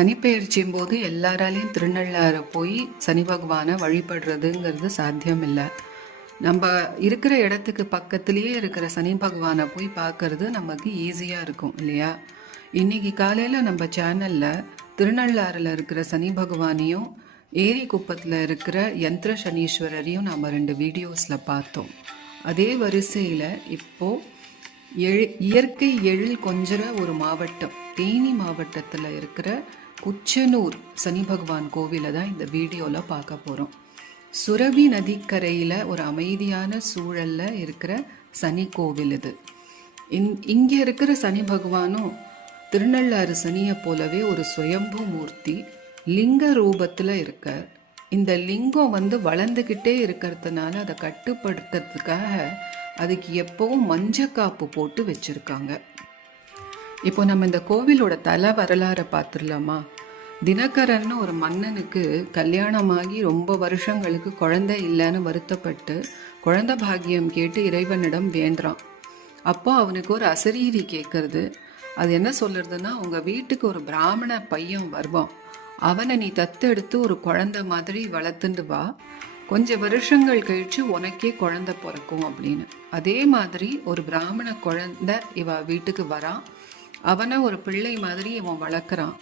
சனிப்பெயர்ச்சியும் போது எல்லாராலையும் திருநள்ளாரை போய் சனி பகவானை வழிபடுறதுங்கிறது சாத்தியம் இல்லை. நம்ம இருக்கிற இடத்துக்கு பக்கத்துலேயே இருக்கிற சனி பகவானை போய் பார்க்கறது நமக்கு ஈஸியாக இருக்கும் இல்லையா? இன்னைக்கு காலையில் நம்ம சேனலில் திருநள்ளாறில் இருக்கிற சனி பகவானையும் ஏரி குப்பத்தில் இருக்கிற யந்திர சனீஸ்வரரையும் நாம் 2 வீடியோஸில் பார்த்தோம். அதே வரிசையில் இப்போது இயற்கை எழில் கொஞ்சிற ஒரு மாவட்டம், தேனி மாவட்டத்தில் இருக்கிற குச்சனூர் சனி பகவான் கோவிலை தான் இந்த வீடியோவில் பார்க்க போகிறோம். சுரபி நதிக்கரையில் ஒரு அமைதியான சூழலில் இருக்கிற சனி கோவில் இது. இங்கே இருக்கிற சனி பகவானும் திருநள்ளாறு சனியை போலவே ஒரு சுயம்பு மூர்த்தி லிங்க ரூபத்தில் இருக்கார். இந்த லிங்கம் வளர்ந்துக்கிட்டே இருக்கிறதுனால அதை கட்டுப்படுத்துறதுக்காக அதுக்கு எப்பவும் மஞ்சக்காப்பு போட்டு வச்சுருக்காங்க. இப்போ நம்ம இந்த கோவிலோட தல வரலாறை பார்த்துடலாமா? தினகரன் ஒரு மன்னனுக்கு கல்யாணமாகி ரொம்ப வருஷங்களுக்கு குழந்தை இல்லைன்னு வருத்தப்பட்டு குழந்தை பாக்கியம் கேட்டு இறைவனிடம் வேண்டான். அப்போ அவனுக்கு ஒரு அசரீரி கேட்கறது. அது என்ன சொல்லுறதுன்னா, உங்கள் வீட்டுக்கு ஒரு பிராமண பையன் வருவான், அவனை நீ தத்தெடுத்து ஒரு குழந்தை மாதிரி வளர்த்துண்டு வா, கொஞ்சம் வருஷங்கள் கழிச்சு உனக்கே குழந்தை பிறக்கும் அப்படின்னு. அதே மாதிரி ஒரு பிராமண குழந்தை இவ வீட்டுக்கு வரான், அவனை ஒரு பிள்ளை மாதிரி இவன் வளர்க்குறான்.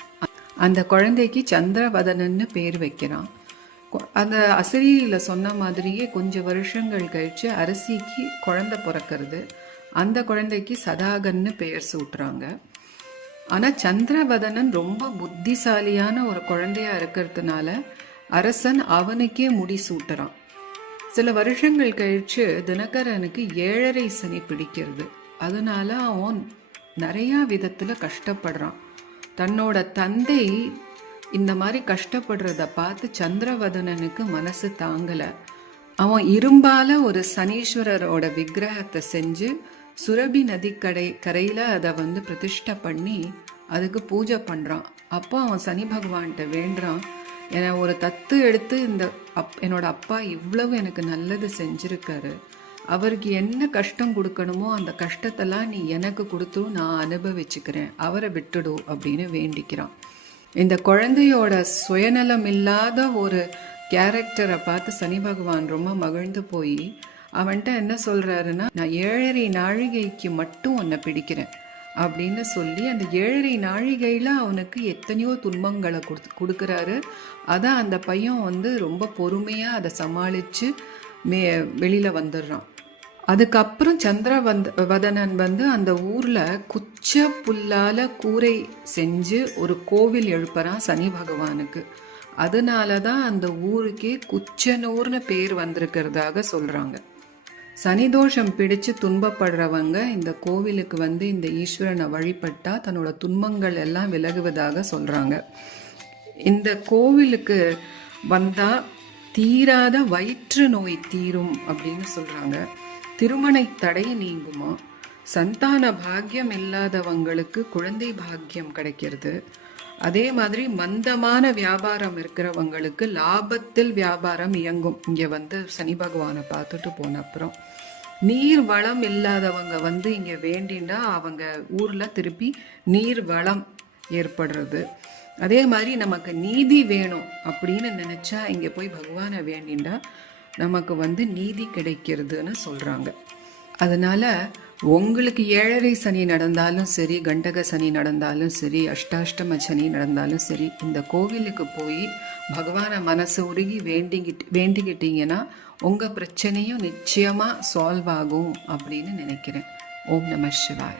அந்த குழந்தைக்கு சந்திரவதனன்னு பேர் வைக்கிறான். அந்த அசரீரியில் சொன்ன மாதிரியே கொஞ்சம் வருஷங்கள் கழிச்சு அரசிக்கு குழந்தை பிறக்கிறது. அந்த குழந்தைக்கு சதாகன்னு பெயர் சூட்டுறாங்க. ஆனால் சந்திரவதனன் ரொம்ப புத்திசாலியான ஒரு குழந்தையா இருக்கிறதுனால அரசன் அவனுக்கே முடி சூட்டுறான். சில வருஷங்கள் கழிச்சு தினகரனுக்கு 7.5 சனி பிடிக்கிறது. அதனால அவன் நிறையா விதத்தில் கஷ்டப்படுறான். தன்னோட தந்தை இந்த மாதிரி கஷ்டப்படுறத பார்த்து சந்திரவதனனுக்கு மனசு தாங்கலை. அவன் இரும்பால ஒரு சனீஸ்வரரோட விக்கிரகத்தை செஞ்சு சுரபி கரையில் அதை பிரதிஷ்டை பண்ணி அதுக்கு பூஜை பண்ணுறான். அப்போ அவன் சனி பகவான்கிட்ட வேண்டுறான், என்னை ஒரு தத்து எடுத்து என்னோட அப்பா இவ்வளவு எனக்கு நல்லது செஞ்சுருக்காரு, அவருக்கு என்ன கஷ்டம் கொடுக்கணுமோ அந்த கஷ்டத்தெல்லாம் நீ எனக்கு கொடுத்து நான் அனுபவிச்சுக்கிறேன், அவரை விட்டுடும் அப்படின்னு வேண்டிக்கிறான். இந்த குழந்தையோட சுயநலம் இல்லாத ஒரு கேரக்டரை பார்த்து சனி பகவான் ரொம்ப மகிழ்ந்து போய் அவன்கிட்ட என்ன சொல்கிறாருன்னா, நான் 7.5 நாழிகைக்கு மட்டும் உன்னை பிடிக்கிறேன் அப்படின்னு சொல்லி அந்த 7.5 நாழிகையில் அவனுக்கு எத்தனையோ துன்பங்களை கொடுக்குறாரு. அதான் அந்த பையன் ரொம்ப பொறுமையாக அதை சமாளித்து வெளியில் வந்துடுறான். அதுக்கப்புறம் சந்திரவதனன் அந்த ஊரில் குச்ச புல்லால் கூரை செஞ்சு ஒரு கோவில் எழுப்புறான் சனி பகவானுக்கு. அதனால தான் அந்த ஊருக்கே குச்சனூர்னு பேர் வந்திருக்கிறதாக சொல்கிறாங்க. சனிதோஷம் பிடிச்சு துன்பப்படுறவங்க இந்த கோவிலுக்கு இந்த ஈஸ்வரனை வழிபட்டா தன்னோட துன்பங்கள் எல்லாம் விலகுவதாக சொல்கிறாங்க. இந்த கோவிலுக்கு வந்தால் தீராத வயிற்று நோய் தீரும் அப்படின்னு சொல்கிறாங்க. திருமண தடை நீங்குமா, சந்தான பாக்கியம் இல்லாதவங்களுக்கு குழந்தை பாக்கியம் கிடைக்கிறது. அதே மாதிரி மந்தமான வியாபாரம் இருக்கிறவங்களுக்கு லாபத்தில் வியாபாரம் இயங்கும். இங்கே சனி பகவானை பார்த்துட்டு போன அப்புறம் நீர் வளம் இல்லாதவங்க இங்கே வேண்டிண்டா அவங்க ஊரில் திருப்பி நீர் வளம் ஏற்படுறது. அதே மாதிரி நமக்கு நீதி வேணும் அப்படின்னு நினச்சா இங்கே போய் பகவானை வேண்டிண்டா நமக்கு நீதி கிடைக்கிறதுன்னு சொல்கிறாங்க. அதனால் உங்களுக்கு 7.5 சனி நடந்தாலும் சரி, கண்டக சனி நடந்தாலும் சரி, அஷ்டாஷ்டம சனி நடந்தாலும் சரி, இந்த கோவிலுக்கு போய் பகவானை மனசு உருகி வேண்டிக்கிட்டீங்கன்னா உங்கள் பிரச்சனையும் நிச்சயமாக சால்வ் ஆகும் அப்படின்னு நினைக்கிறேன். ஓம் நம சிவாய.